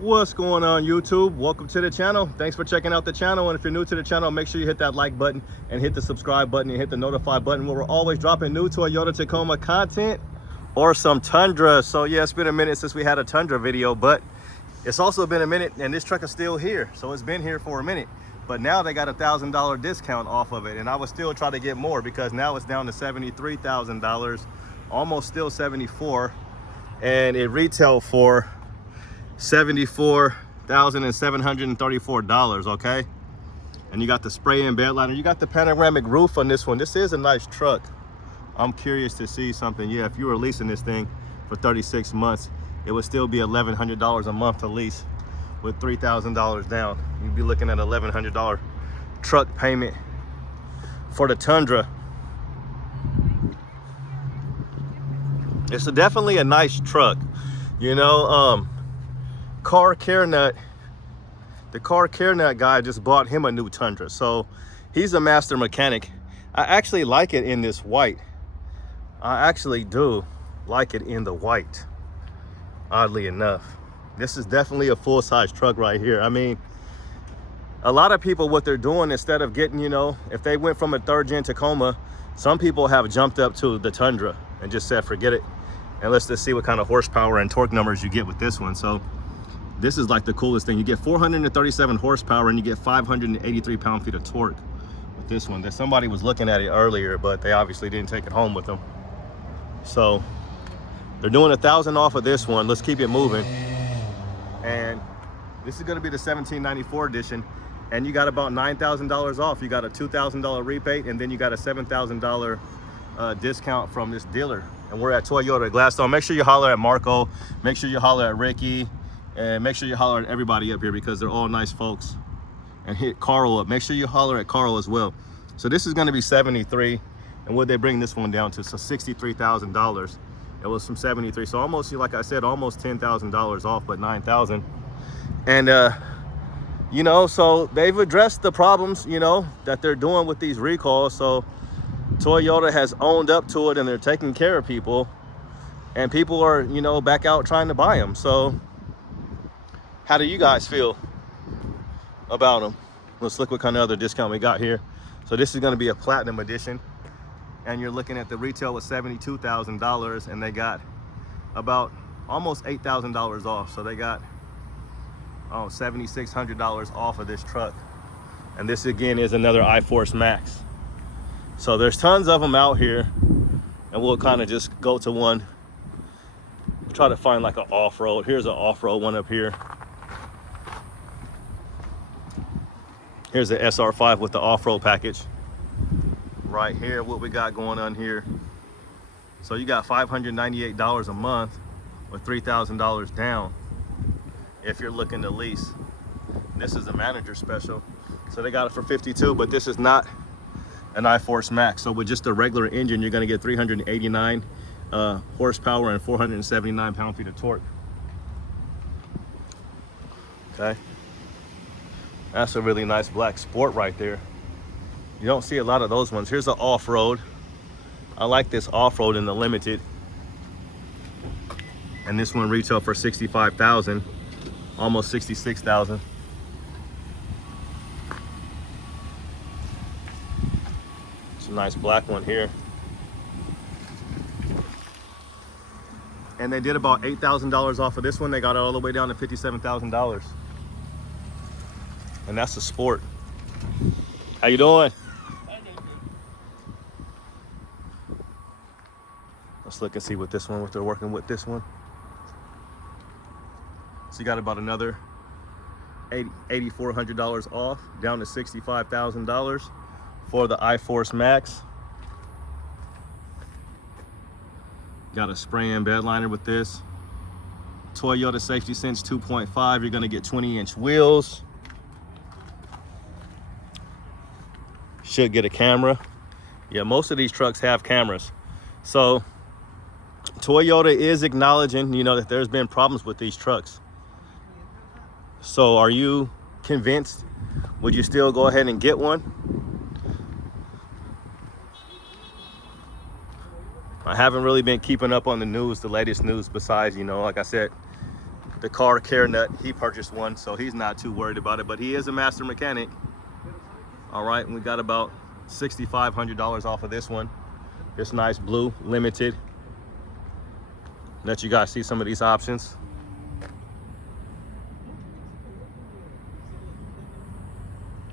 What's going on, YouTube? Welcome to the channel. Thanks for checking out the channel. And if you're new to the channel, make sure you hit that like button and hit the subscribe button and hit the notify button, where we're always dropping new Toyota Tacoma content or some Tundra. So yeah, it's been a minute since we had a Tundra video, but it's also been a minute and this truck is still here. So it's been here for a minute, but now they got $1,000 discount off of it. And I would still try to get more because now it's down to $73,000, almost still 74. And it retailed for $74,734, okay? And you got the spray and bed liner. You got the panoramic roof on this one. This is a nice truck. I'm curious to see something. Yeah, if you were leasing this thing for 36 months, it would still be $1,100 a month to lease with $3,000 down. You'd be looking at $1,100 truck payment for the Tundra. It's definitely a nice truck, you know. The car care nut guy just bought him a new Tundra, so he's a master mechanic. I actually like it in this white. I actually do like it in the white, oddly enough. This is definitely a full-size truck right here. I mean, a lot of people, what they're doing, instead of getting, you know, if they went from a third-gen Tacoma, some people have jumped up to the Tundra and just said forget it, and let's just see what kind of horsepower and torque numbers you get with this one. So this is like the coolest thing. You get 437 horsepower and you get 583 pound-feet of torque with this one. That somebody was looking at it earlier, but they obviously didn't take it home with them. So they're doing $1,000 off of this one. Let's keep it moving. And this is going to be the 1794 edition, and you got about $9,000 off. You got a $2,000 rebate, and then you got a $7,000 discount from this dealer. And we're at Toyota Gladstone. Make sure you holler at Marco. Make sure you holler at Ricky. And make sure you holler at everybody up here because they're all nice folks. And hit Carl up. Make sure you holler at Carl as well. So this is going to be 73, and what they bring this one down to, so $63,000. It was from 73, so almost, like I said, almost $10,000 off, but 9,000. And you know, so they've addressed the problems, you know, that they're doing with these recalls. So Toyota has owned up to it, and they're taking care of people, and people are, you know, back out trying to buy them. So how do you guys feel about them? Let's look what kind of other discount we got here. So this is going to be a platinum edition, and you're looking at the retail with $72,000, and they got about almost $8,000 off. So they got $7,600 off of this truck. And this again is another iForce Max. So there's tons of them out here, and we'll kind of just go to one. Try to find like an off-road. Here's an off-road one up here. Here's the SR5 with the off-road package. Right here, what we got going on here. So you got $598 a month with $3,000 down if you're looking to lease. This is a manager special. So they got it for $52, but this is not an iForce Max. So with just a regular engine, you're gonna get 389 horsepower and 479 pound-feet of torque. Okay. That's a really nice black Sport right there. You don't see a lot of those ones. Here's an off-road. I like this off-road in the limited. And this one retail for $65,000, almost $66,000. It's a nice black one here. And they did about $8,000 off of this one. They got it all the way down to $57,000. And that's a Sport. How you doing? Let's look and see what they're working with this one. So you got about another $8,400 off, down to $65,000 for the iForce Max. Got a spray and bed liner with this. Toyota Safety Sense 2.5. You're gonna get 20-inch wheels. Should get a camera. Yeah, most of these trucks have cameras. So Toyota is acknowledging, you know, that there's been problems with these trucks. So are you convinced? Would you still go ahead and get one? I haven't really been keeping up on the news, the latest news, besides, you know, like I said, the car care nut. He purchased one, so he's not too worried about it, but he is a master mechanic. All right, and we got about $6,500 off of this one. This nice blue limited. Let you guys see some of these options.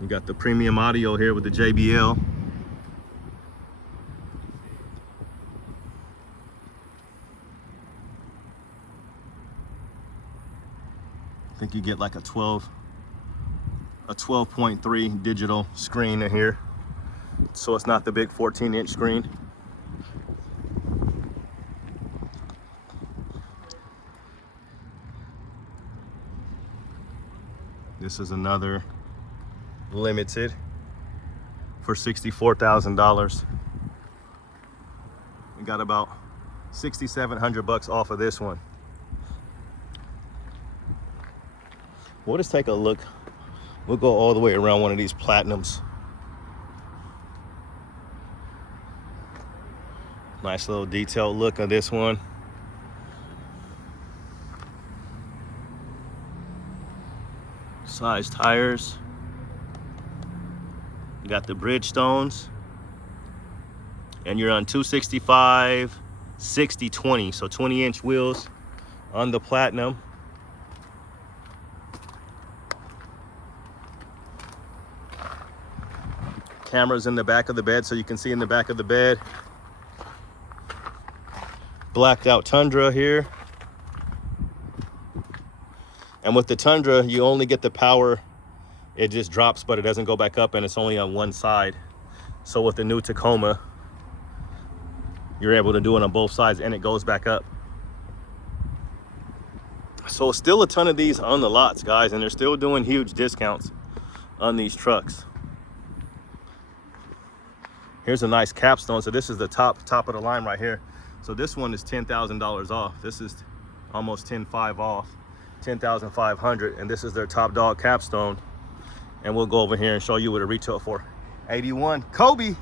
You got the premium audio here with the JBL. I think you get like a 12.3 digital screen in here. So it's not the big 14-inch screen. This is another limited for $64,000. We got about $6,700 off of this one. We'll just take a look. We'll go all the way around one of these platinums. Nice little detailed look of this one. Size tires. You got the Bridgestones. And you're on 265, 60, 20. So 20-inch wheels on the platinum. Cameras in the back of the bed so you can see in the back of the bed. Blacked out Tundra here. And with the Tundra, you only get the power. It just drops, but it doesn't go back up, and it's only on one side. So with the new Tacoma, you're able to do it on both sides, and it goes back up. So still a ton of these on the lots, guys, and they're still doing huge discounts on these trucks. Here's a nice Capstone. So this is the top of the line right here. So this one is $10,000 off. This is almost 10.5 off, 10,500, and this is their top dog Capstone. And we'll go over here and show you what it retail for. 81 Kobe.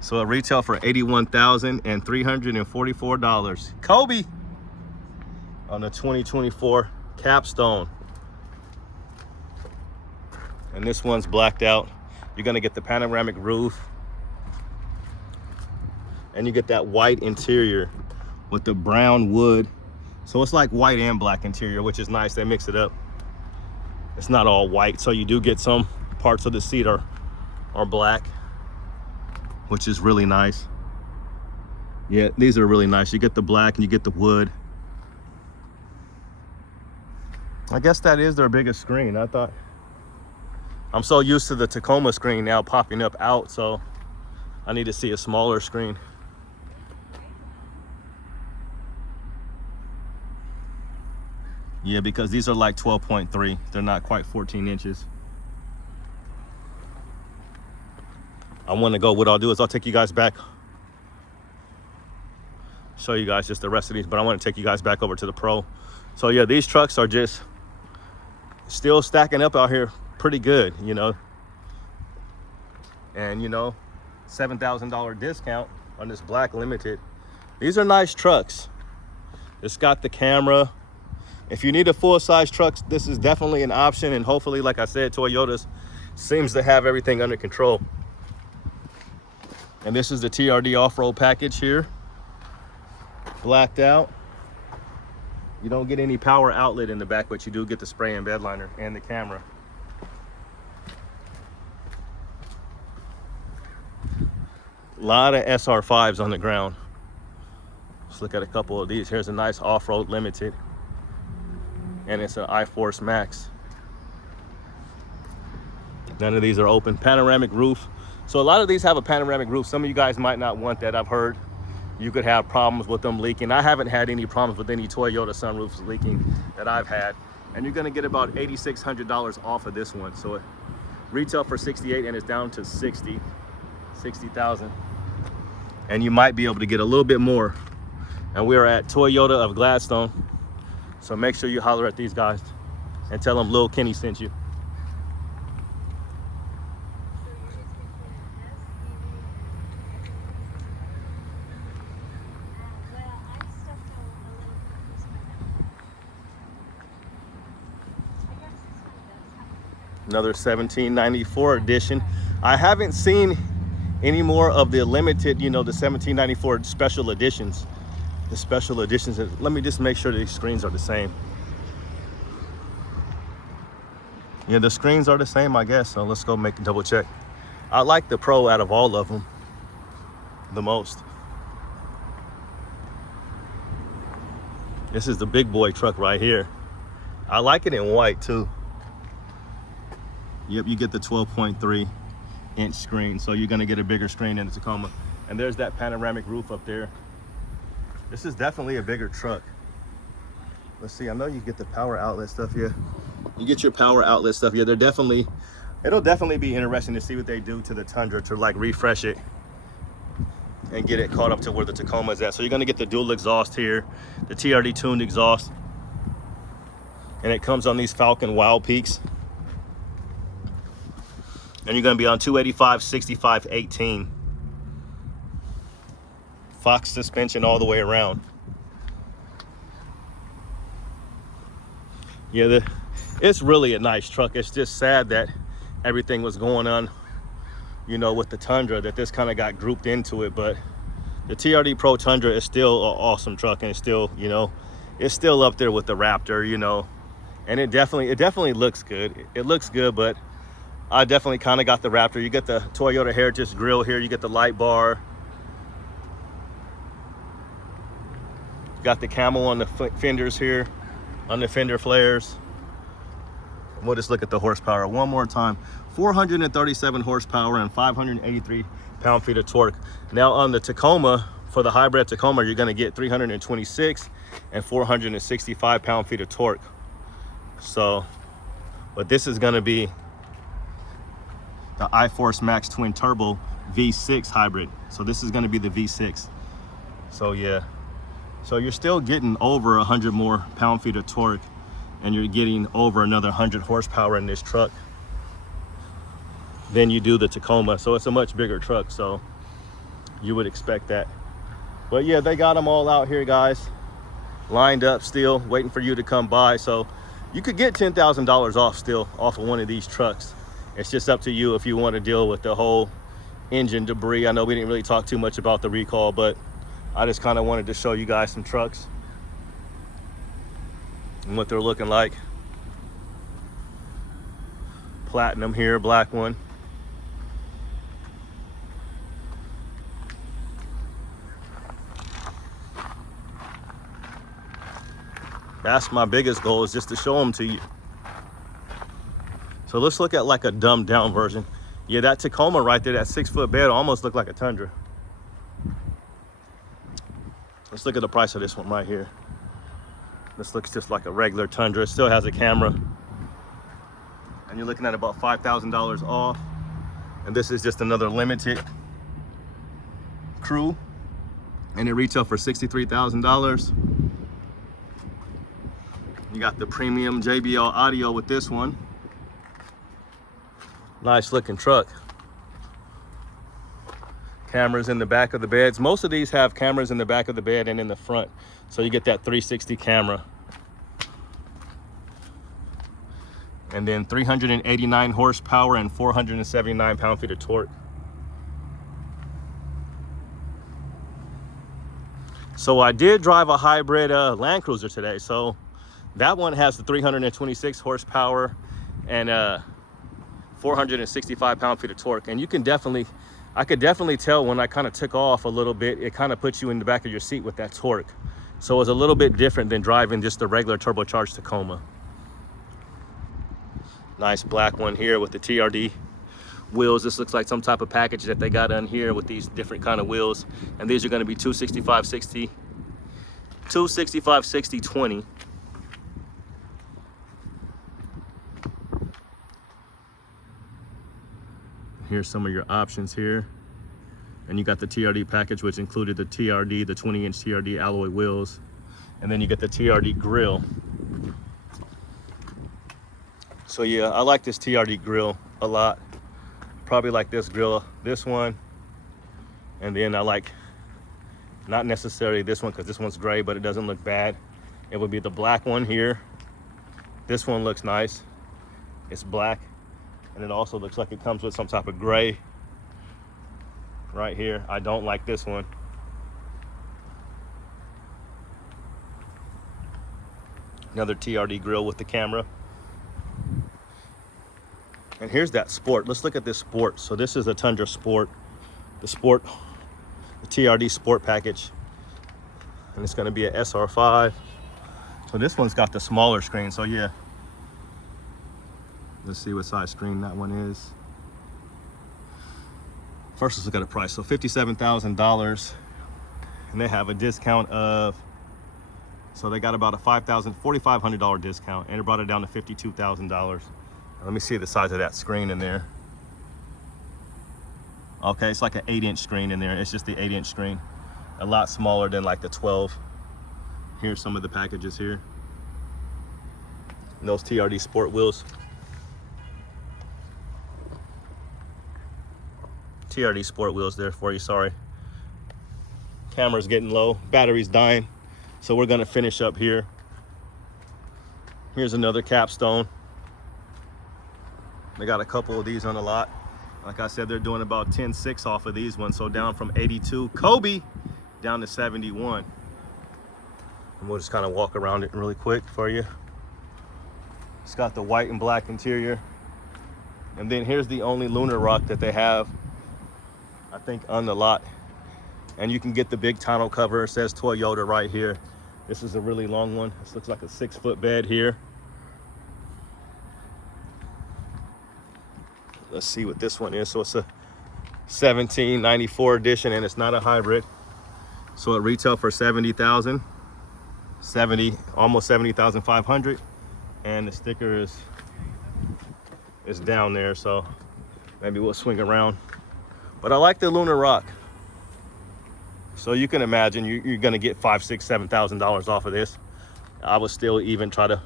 So it retail for $81,344. Kobe on the 2024 Capstone. And this one's blacked out. You're gonna get the panoramic roof. And you get that white interior with the brown wood. So it's like white and black interior, which is nice. They mix it up. It's not all white, so you do get some parts of the seat are black, which is really nice. Yeah, these are really nice. You get the black and you get the wood. I guess that is their biggest screen. I'm so used to the Tacoma screen now popping up out, so I need to see a smaller screen. Yeah, because these are like 12.3. They're not quite 14 inches. I want to go, what I'll do is I'll take you guys back, show you guys just the rest of these, but I want to take you guys back over to the Pro. So yeah, these trucks are just still stacking up out here pretty good, you know. And you know, $7,000 discount on this black limited. These are nice trucks. It's got the camera. If you need a full-size truck, this is definitely an option. And hopefully, like I said, Toyota's seems to have everything under control. And this is the TRD off-road package here. Blacked out. You don't get any power outlet in the back, but you do get the spray and bed liner and the camera. A lot of SR5s on the ground. Let's look at a couple of these. Here's a nice off-road limited. And it's an iForce Max. None of these are open. Panoramic roof. So a lot of these have a panoramic roof. Some of you guys might not want that. I've heard you could have problems with them leaking. I haven't had any problems with any Toyota sunroofs leaking that I've had. And you're gonna get about $8,600 off of this one. So it retail for $68,000 and it's down to $60,000. And you might be able to get a little bit more. And we are at Toyota of Gladstone. So make sure you holler at these guys and tell them Lil Kenny sent you. Another 1794 edition. I haven't seen any more of the limited, you know, the 1794 special editions. The special editions. Let me just make sure these screens are the same. Yeah, the screens are the same, I guess. So let's go make a double check. I like the Pro out of all of them the most. This is the big boy truck right here. I like it in white too. Yep, you get the 12.3 inch screen, so you're gonna get a bigger screen in the Tacoma. And there's that panoramic roof up there. This is definitely a bigger truck. Let's see, I know you get the power outlet stuff here. You get your power outlet stuff here. It'll definitely be interesting to see what they do to the Tundra to like refresh it and get it caught up to where the Tacoma is at. So you're gonna get the dual exhaust here, the TRD tuned exhaust. And it comes on these Falcon Wild Peaks. And you're gonna be on 285, 65, 18. Fox suspension all the way around. Yeah, it's really a nice truck. It's just sad that everything was going on, you know, with the Tundra, that this kind of got grouped into it. But the TRD Pro Tundra is still an awesome truck, and it's still, you know, it's still up there with the Raptor, you know. And it definitely looks good. It looks good, but I definitely kind of got the Raptor. You get the Toyota Heritage grill here. You get the light bar. You got the camel on the fenders here, on the fender flares. We'll just look at the horsepower one more time. 437 horsepower and 583 pound-feet of torque. Now on the Tacoma, for the hybrid Tacoma, you're gonna get 326 and 465 pound-feet of torque. So, but this is gonna be the iForce Max twin turbo V6 hybrid. So this is gonna be the V6. So yeah, so you're still getting over 100 more pound-feet of torque, and you're getting over another 100 horsepower in this truck than you do the Tacoma. So it's a much bigger truck, so you would expect that. But yeah, they got them all out here, guys, lined up still, waiting for you to come by. So you could get $10,000 off still off of one of these trucks. It's just up to you if you want to deal with the whole engine debris. I know we didn't really talk too much about the recall, but I just kind of wanted to show you guys some trucks and what they're looking like. Platinum here, black one. That's my biggest goal, is just to show them to you. So let's look at like a dumbed down version. Yeah, that Tacoma right there, that 6-foot bed, almost looked like a Tundra. Let's look at the price of this one right here. This looks just like a regular Tundra. It still has a camera. And you're looking at about $5,000 off. And this is just another limited crew. And it retails for $63,000. You got the premium JBL audio with this one. Nice looking truck. Cameras in the back of the beds. Most of these have cameras in the back of the bed and in the front. So you get that 360 camera. And then 389 horsepower and 479 pound-feet of torque. So I did drive a hybrid Land Cruiser today. So that one has the 326 horsepower and 465 pound-feet of torque. And you can definitely, I could definitely tell when I kind of took off a little bit, it kind of puts you in the back of your seat with that torque. So it's a little bit different than driving just the regular turbocharged Tacoma. Nice black one here with the TRD wheels. This looks like some type of package that they got on here with these different kind of wheels. And these are going to be 265, 60, 265, 60, 20. Here's some of your options here. And you got the TRD package, which included the TRD, the 20-inch TRD alloy wheels. And then you get the TRD grill. So yeah, I like this TRD grill a lot. Probably like this grill, this one. And then I like, not necessarily this one because this one's gray, but it doesn't look bad. It would be the black one here. This one looks nice. It's black. And it also looks like it comes with some type of gray right here. I don't like this one. Another TRD grill with the camera. And here's that Sport. Let's look at this Sport. So this is a Tundra Sport. The Sport, the TRD Sport package. And it's gonna be a SR5. So this one's got the smaller screen, so yeah. Let's see what size screen that one is. First, let's look at the price. So $57,000, and they have a discount of, so they got about a $4,500 discount, and it brought it down to $52,000. Let me see the size of that screen in there. Okay, it's like an 8-inch screen in there. It's just the 8-inch screen. A lot smaller than like the 12. Here's some of the packages here. And those TRD Sport wheels. TRD Sport wheels there for you, sorry. Camera's getting low, battery's dying. So we're gonna finish up here. Here's another Capstone. They got a couple of these on the lot. Like I said, they're doing about 10.6 off of these ones. So down from 82 Kobe down to 71. And we'll just kind of walk around it really quick for you. It's got the white and black interior. And then here's the only Lunar Rock that they have, I think, on the lot. And you can get the big tonneau cover. It says Toyota right here. This is a really long one. This looks like a 6-foot bed here. Let's see what this one is. So it's a 1794 edition, and it's not a hybrid. So it retail for $70,000, almost $70,500, and the sticker is down there. So maybe we'll swing around. But I like the Lunar Rock. So you can imagine you're gonna get $5,000, $6,000, $7,000 off of this. I would still even try to,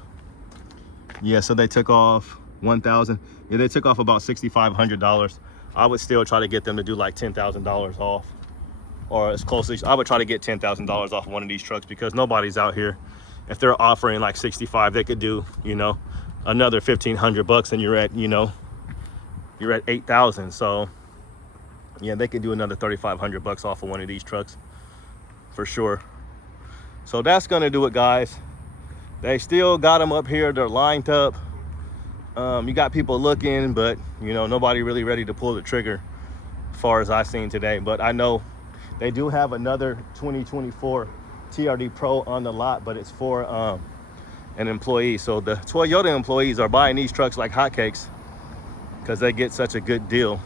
yeah, so they took off 1,000. Yeah, they took off about $6,500. I would still try to get them to do like $10,000 off, or as close as, I would try to get $10,000 off one of these trucks, because nobody's out here. If they're offering like 65, they could do, you know, another 1,500 bucks, and you're at, you know, you're at 8,000. So yeah, they can do another 3,500 bucks off of one of these trucks for sure. So that's gonna do it, guys. They still got them up here. They're lined up. You got people looking, but you know, nobody really ready to pull the trigger as far as I've seen today. But I know they do have another 2024 TRD Pro on the lot, but it's for an employee. So the Toyota employees are buying these trucks like hotcakes because they get such a good deal.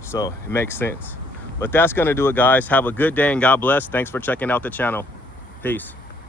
So it makes sense. But that's gonna do it, guys. Have a good day and God bless. Thanks for checking out the channel. Peace.